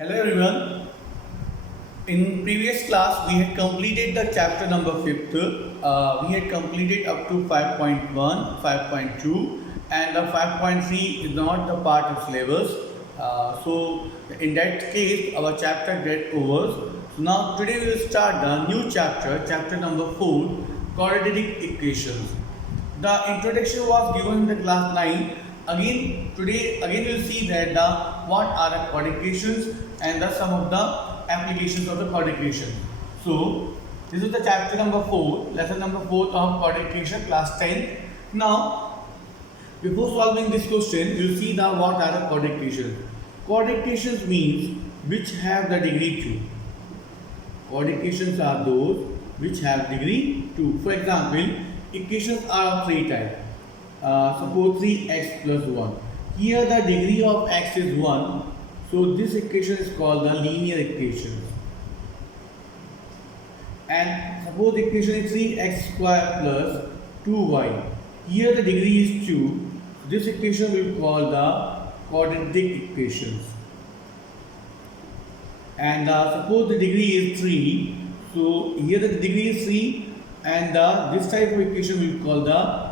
Hello everyone. In previous class we had completed the chapter number 5th. We had completed up to 5.1, 5.2 and the 5.3 is not the part of syllabus. So in that case our chapter get over. So now today we will start the new chapter, chapter number 4, quadratic equations. The introduction was given in the class 9. Today we will see that the what are the quadrications and the some of the applications of the quadrication. So this is the chapter number 4, lesson number 4 of quadrication, class 10. Now before solving this question, you will see the what are the quadrications. Quadrications means which have the degree 2. Quadrications are those which have degree 2. For example, equations are of 3 types. Suppose 3x plus 1. Here the degree of x is 1. So this equation is called the linear equation. And suppose the equation is 3x square plus 2y. Here the degree is 2. This equation will be called the quadratic equations. And suppose the degree is 3. So here the degree is 3 and this type of equation we call the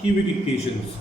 cubic equations.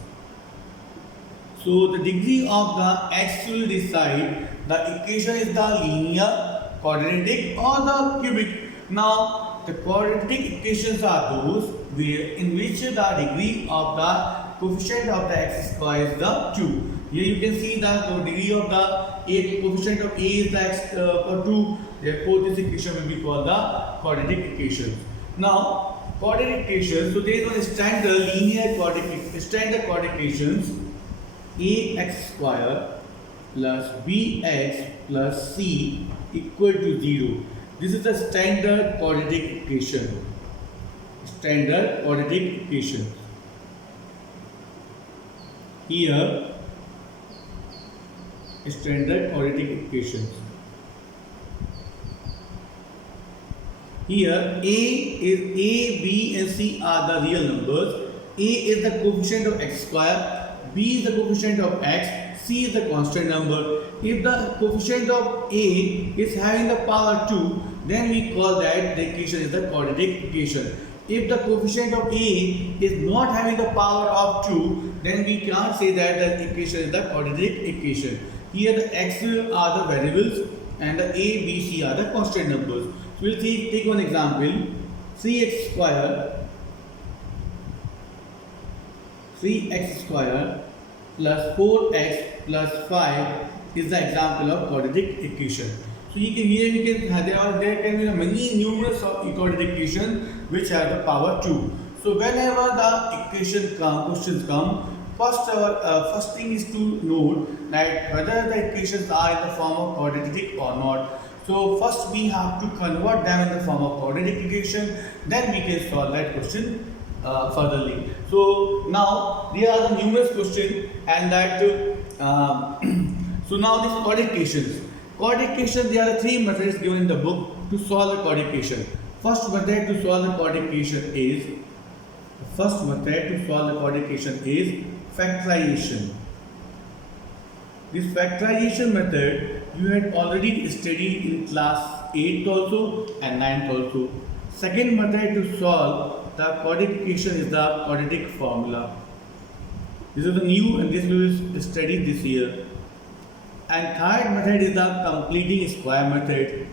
So the degree of the x will decide the equation is the linear, quadratic or the cubic. Now the quadratic equations are those in which the degree of the coefficient of the x square is the 2. Here you can see that the degree of the coefficient of a is the x for 2. Therefore this equation will be called the quadratic equation. Now quadratic equations, so there is one standard linear quadratic equations, ax square plus bx plus c equal to 0. This is the standard quadratic equation. Standard quadratic equation. Here standard quadratic equations. Here a, b and c are the real numbers. A is the coefficient of x square, b is the coefficient of x, c is the constant number. If the coefficient of a is having the power 2, then we call that the equation is the quadratic equation. If the coefficient of a is not having the power of 2, then we can't say that the equation is the quadratic equation. Here the x are the variables and the a, b, c are the constant numbers. So we'll take one example. 3x square plus 4x plus 5 is the example of quadratic equation. So there can be many numerous quadratic equations which have the power 2. So whenever the questions come, first thing is to note that whether the equations are in the form of quadratic or not. So first we have to convert them in the form of quadratic equation, then we can solve that question furtherly. So now there are the numerous questions and that so now these quadratic equations. Quadratic equation, there are 3 methods given in the book to solve the quadratic equation. First method to solve the quadratic equation is factorization. This factorization method you had already studied in class 8th also and 9th also. Second method to solve the quadratic equation is the quadratic formula. This is the new and this we will study this year. And third method is the completing square method.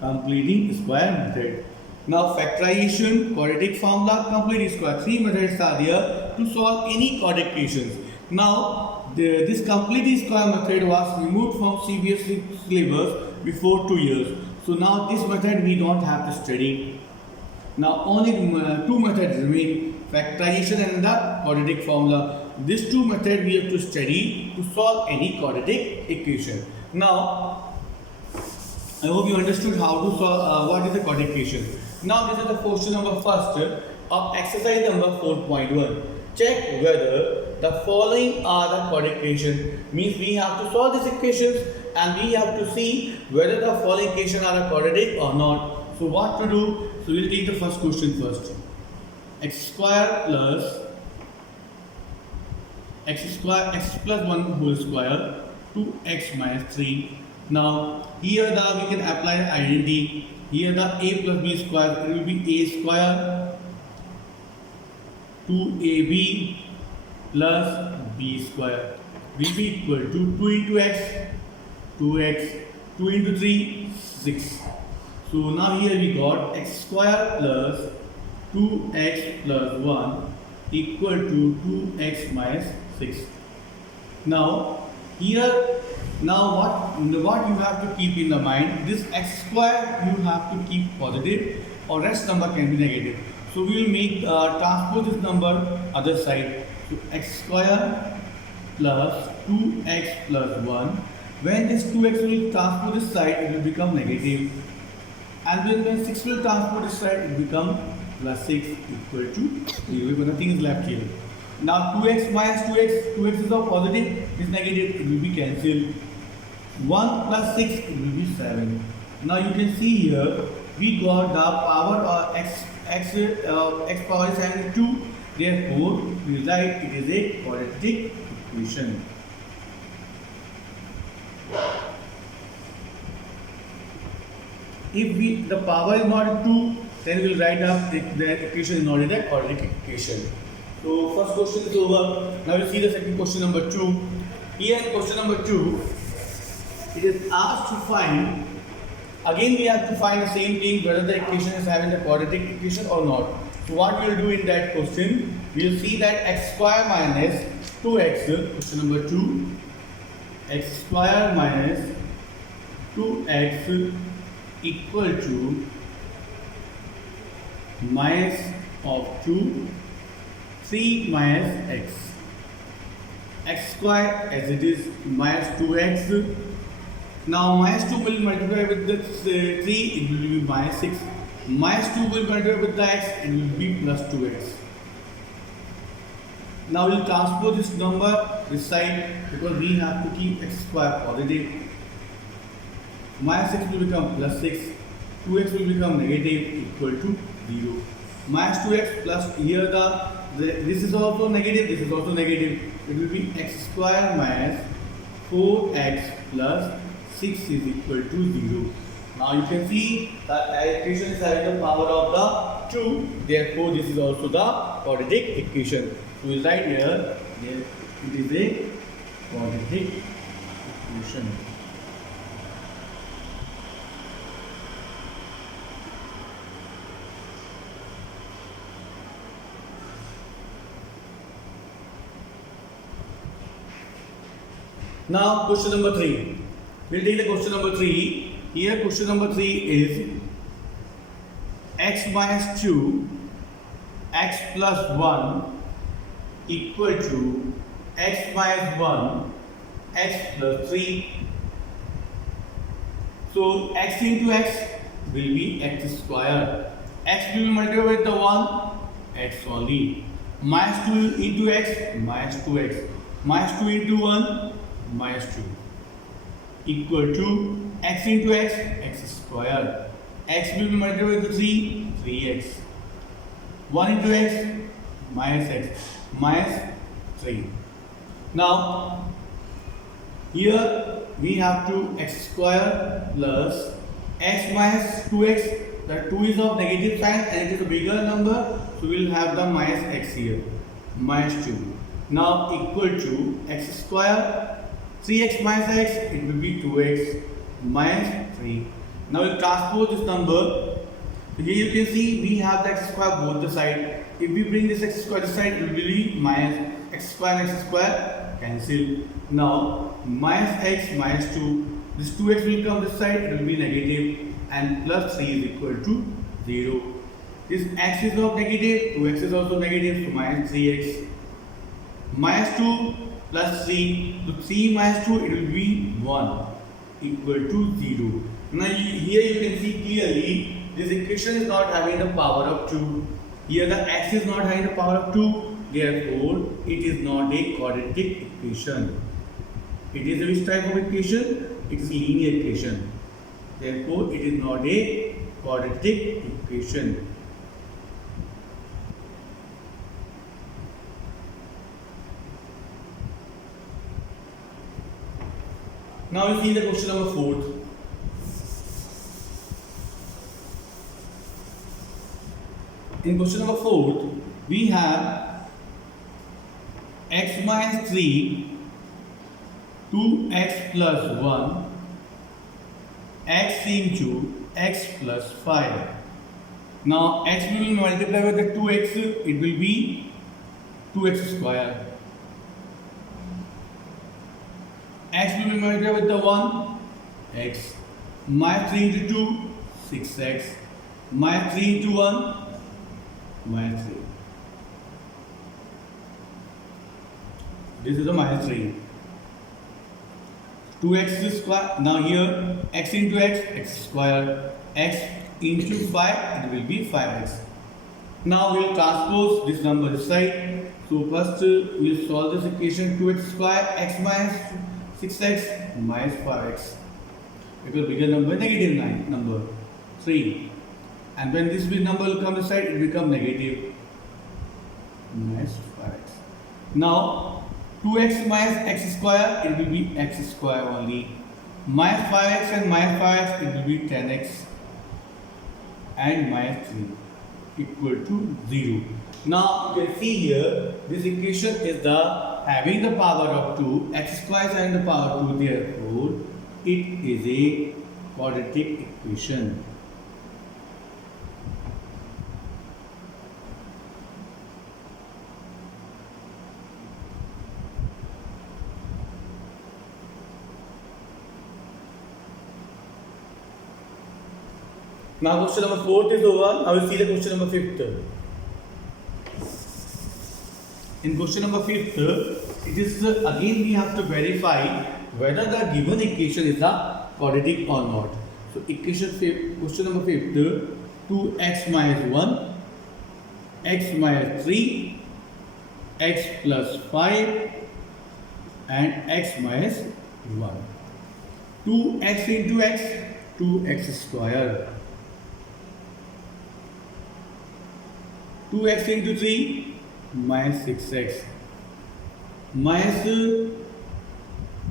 Completing square method. Now factorization, quadratic formula, complete square. 3 methods are there to solve any quadratic equations. Now this complete square method was removed from CBSE syllabus before 2 years. So now this method we don't have to study. Now only 2 methods remain, factorization and the quadratic formula. These 2 methods we have to study to solve any quadratic equation. Now I hope you understood how to solve what is the quadratic equation. Now this is the question number first of exercise number 4.1. Check whether the following are the quadratic equations. Means we have to solve these equations and we have to see whether the following equations are quadratic or not. So what to do? So we'll take the first question first. X square plus x plus 1 whole square 2x minus 3. Now here we can apply the identity. Here the a plus b square, it will be a square 2ab plus b square will be equal to 2 into x, 2x, 2 into 3, 6. So now here we got x square plus 2x plus 1 equal to 2x minus 6. Now here, what you have to keep in the mind, this x square you have to keep positive or rest number can be negative. So we will make transpose this number other side. So x square plus 2x plus 1. When this 2x will transpose this side, it will become negative. And when 6 will transpose this side, it become plus 6 equal to 0. Nothing is left here. Now 2x minus 2x is a positive, is negative, it will be cancelled. 1 plus 6, it will be 7. Now you can see here, we got the power x power is 72. Therefore, we write it is a quadratic equation. If the power is not 2, then we will write up the equation is not a quadratic equation. So first question is over. Now we'll see the second question number 2. Here in question number 2, it is asked to find, again we have to find the same thing, whether the equation is having the quadratic equation or not. So what we will do in that question, we will see that x square minus 2x, question number 2, x square minus 2x equal to minus of 2, 3 minus x square as it is minus 2x. Now minus 2 will multiply with the 3, it will be minus 6. Minus 2 will multiply with the x, it will be plus 2x. Now we will transpose this number this side because we have to keep x square positive. Minus 6 will become plus 6, 2x will become negative equal to 0. Minus 2x plus here this is also negative, this is also negative. It will be x square minus 4x plus 6 is equal to 0. Now you can see that equation is having the power of the 2. Therefore, this is also the quadratic equation. So we will write here it is a quadratic equation. Now question number 3. We'll take the question number 3. Here question number 3 is x minus 2 x plus 1 equal to x minus 1 x plus 3. So x into x will be x square. X will be multiplied with the 1, x only. Minus 2 into x, minus 2x. Minus 2 into 1, minus 2 equal to x into x, x square. X will be multiplied with the 3, 3x. 1 into x, minus x, minus 3. Now, here we have to x square plus x minus 2x. The 2 is of negative sign and it is a bigger number, so we will have the minus x here, minus 2. Now equal to x square, 3x minus x, it will be 2x minus 3. Now we will transpose this number. Here you can see we have the x square both the side. If we bring this x square this side, it will be minus x square and x square cancel. Now minus x minus 2. This 2x will come this side, it will be negative, and plus 3 is equal to 0. This x is of negative, 2x is also negative, so minus 3x. Minus 2 plus 3, so 3 minus 2 it will be 1 equal to 0. Now here you can see clearly this equation is not having the power of 2. Here the x is not having the power of 2, therefore it is not a quadratic equation. It is a which type of equation? It is a linear equation. Therefore, it is not a quadratic equation. Now we see the question number 4. In question number 4, we have x minus 3, 2x plus 1, x into x plus 5. Now x will be multiplied with the 2x, it will be 2x square. X will be multiplied with the 1, x. Minus 3 into 2, 6x. Minus 3 into 1, minus 3. This is the minus 3. 2x square. Now here x into x, x square. X into 5, it will be 5x. Now we will transpose this number this side. So first we will solve this equation. 2x square, x minus 6x minus 5x. It will become number negative 9, number 3. And when this big number will come this side, it will become negative minus 5x. Now 2x minus x square, it will be x square only. Minus 5x and minus 5x, it will be 10x. And minus 3 equal to 0. Now you can see here, this equation is the having the power of 2, x square is having the power of 2, therefore it is a quadratic equation. Now question number 4 is over. Now we see the question number 5. In question number 5, it is again we have to verify whether the given equation is a quadratic or not. So question number 5, 2x minus 1, x minus 3, x plus 5 and x minus 1. 2x into x, 2x square. 2x into 3 minus 6x minus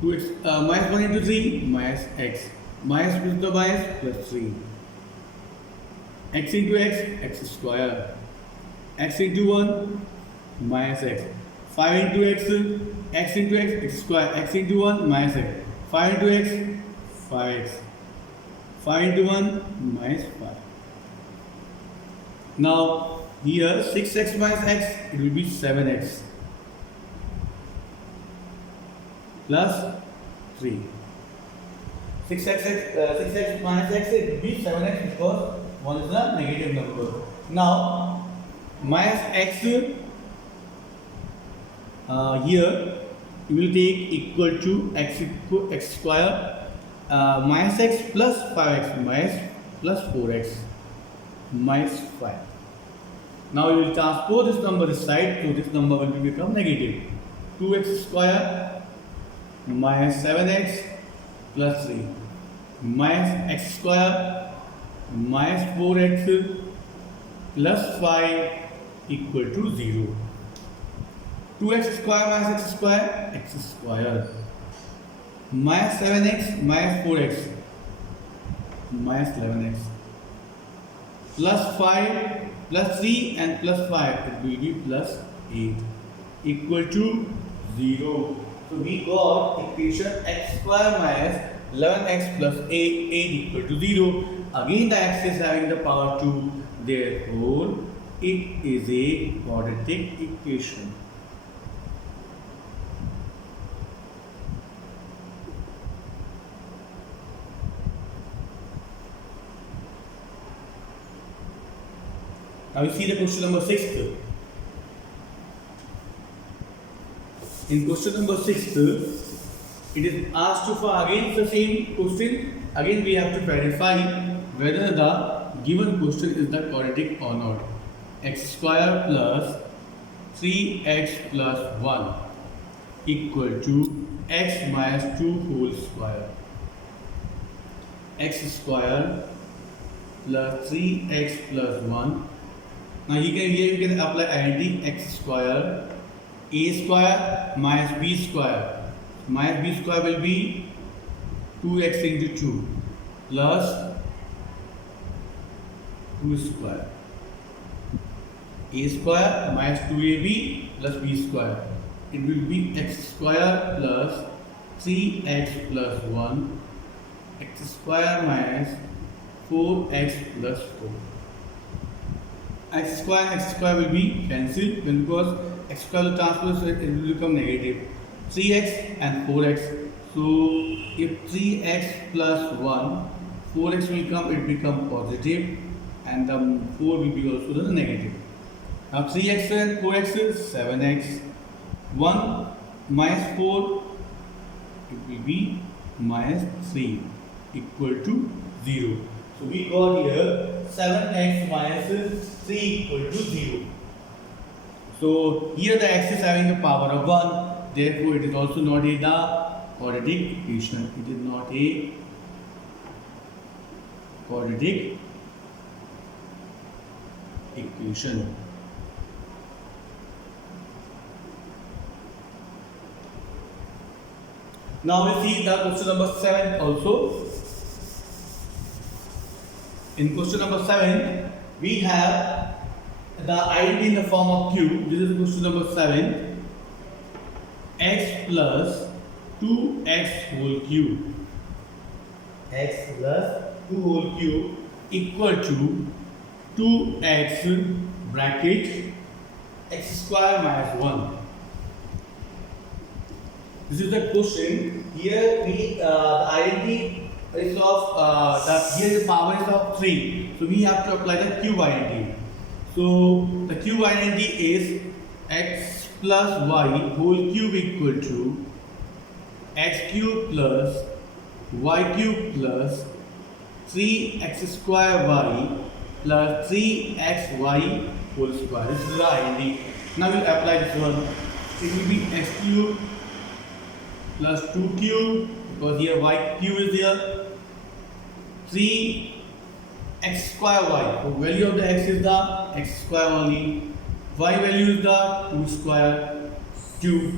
2x minus 1 into 3 minus x minus plus the minus plus 3 x into x square x into 1 minus x 5 into x into x square x into 1 minus x 5 into x 5x 5 into 1 minus 5. Now here 6x minus x, it will be 7x plus 3. 6x minus x, it will be 7x because 1 is a negative number. Now minus x here you will take equal to x square minus x plus 5x minus plus 4x minus 5. Now you will transpose this number this side, so this number will become negative. 2x square minus 7x plus 3 minus x square minus 4x plus 5 equal to 0. 2x square minus x square minus 7x minus 4x minus 11x plus 5 plus 3 and plus 5, it will be plus 8 equal to 0. So we got equation x square minus 11x plus 8 equal to 0. Again the x is having the power 2, therefore it is a quadratic equation. Now we see the question number 6. In question number 6, it is asked for again the same question. Again we have to verify whether the given question is the quadratic or not. X square plus 3x plus 1 equal to x minus 2 whole square. x square plus 3x plus 1. Now you can apply identity x square, a square minus b square. Minus b square will be 2x into 2 plus 2 square. A square minus 2ab plus b square. It will be x square plus 3x plus 1, x square minus 4x plus 4. X square and x square will be cancelled because x square will transfer, so it will become negative. 3x and 4x. So if 3x plus 1, 4x will come, it become positive, and the 4 will be also the negative. Now 3x and 4x is 7x. 1 minus 4, it will be minus 3 equal to 0. So we got here 7x minus 3 equal to 0. So here the x is having a power of 1, therefore it is also not a quadratic equation. It is not a quadratic equation. Now we see the question number 7 also. In question number 7, we have the identity in the form of cube. This is question number 7. X plus 2x whole cube. X plus 2 whole cube equal to 2x bracket x square minus 1. This is the question. Here we the identity is of here the power is of 3. So we have to apply the cube identity. So the cube identity is x plus y whole cube equal to x cube plus y cube plus 3x square y plus 3xy whole square. This is the identity. Now we'll apply this one. It will be x cube plus 2 cube, because here y cube is there, 3x square y. So value of the x is the x square only, y value is the 2 square cube,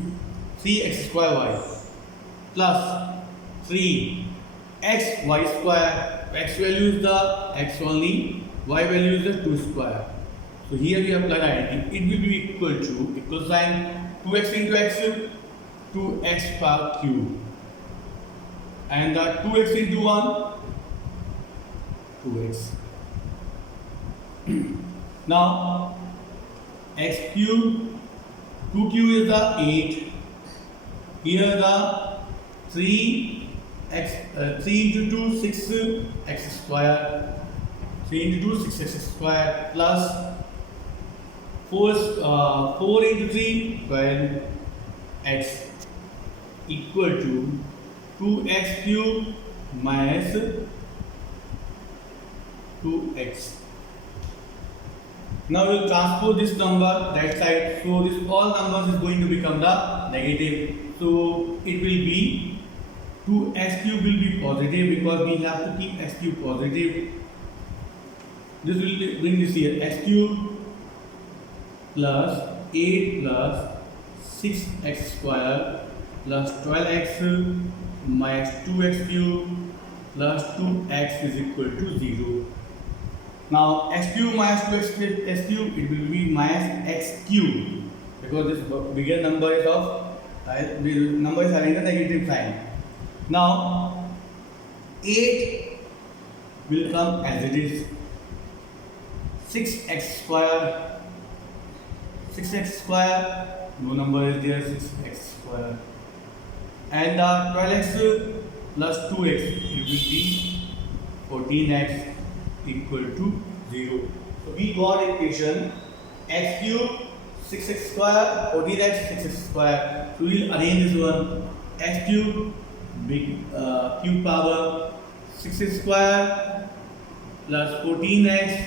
3x square y plus 3x y square. X value is the x only, y value is the 2 square. So here we apply identity. It will be equal to equal sign 2x into x, 2x power cube, and 2x into 1, 2x. Now x cube, 2 cube is the 8. Here the 3 into 2, 6 x square. 3 into 2, 6x square plus 4 into 3, 12x equal to 2x cube minus 2x. Now we will transpose this number that side. So this all numbers is going to become the negative. So it will be 2x cube will be positive because we have to keep x cube positive. This will bring this here, x cube plus 8 plus 6x square plus 12x minus 2x cube plus 2x is equal to 0. Now x cube minus 2x cube, it will be minus x cube because this bigger number is of number is having a negative sign. Now 8 will come as it is, 6x square, 6x square, no number is there, 6x square, and 12x plus 2x, it will be 14x equal to 0. So we got equation x cube 6x square, 14x 6x square. So we will arrange this one, x cube big cube power 6x square plus 14x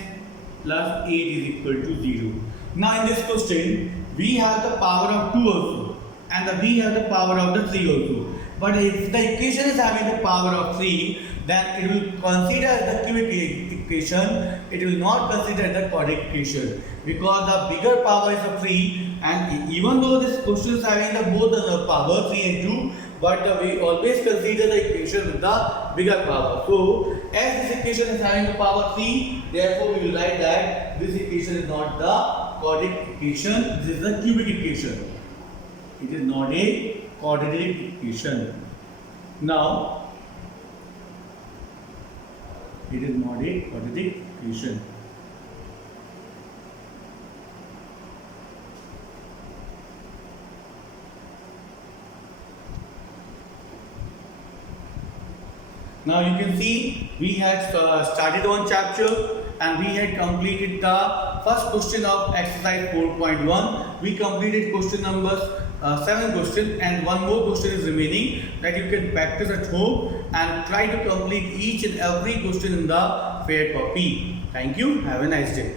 plus 8 is equal to 0. Now in this question we have the power of 2 also and we have the power of the 3 also. But if the equation is having the power of 3, then it will consider the cubic equation, it will not consider the quadratic equation, because the bigger power is a 3, and even though this question is having the both the power 3 and 2, but we always consider the equation with the bigger power. So as this equation is having the power 3, therefore we will write that this equation is not the quadratic equation, this is the cubic equation. It is not a quadratic equation. Now, it is not a quadratic equation. Now you can see we had started on chapter and we had completed the first question of exercise 4.1. We completed question numbers 7 questions, and one more question is remaining that you can practice at home and try to complete each and every question in the fair copy. Thank you. Have a nice day.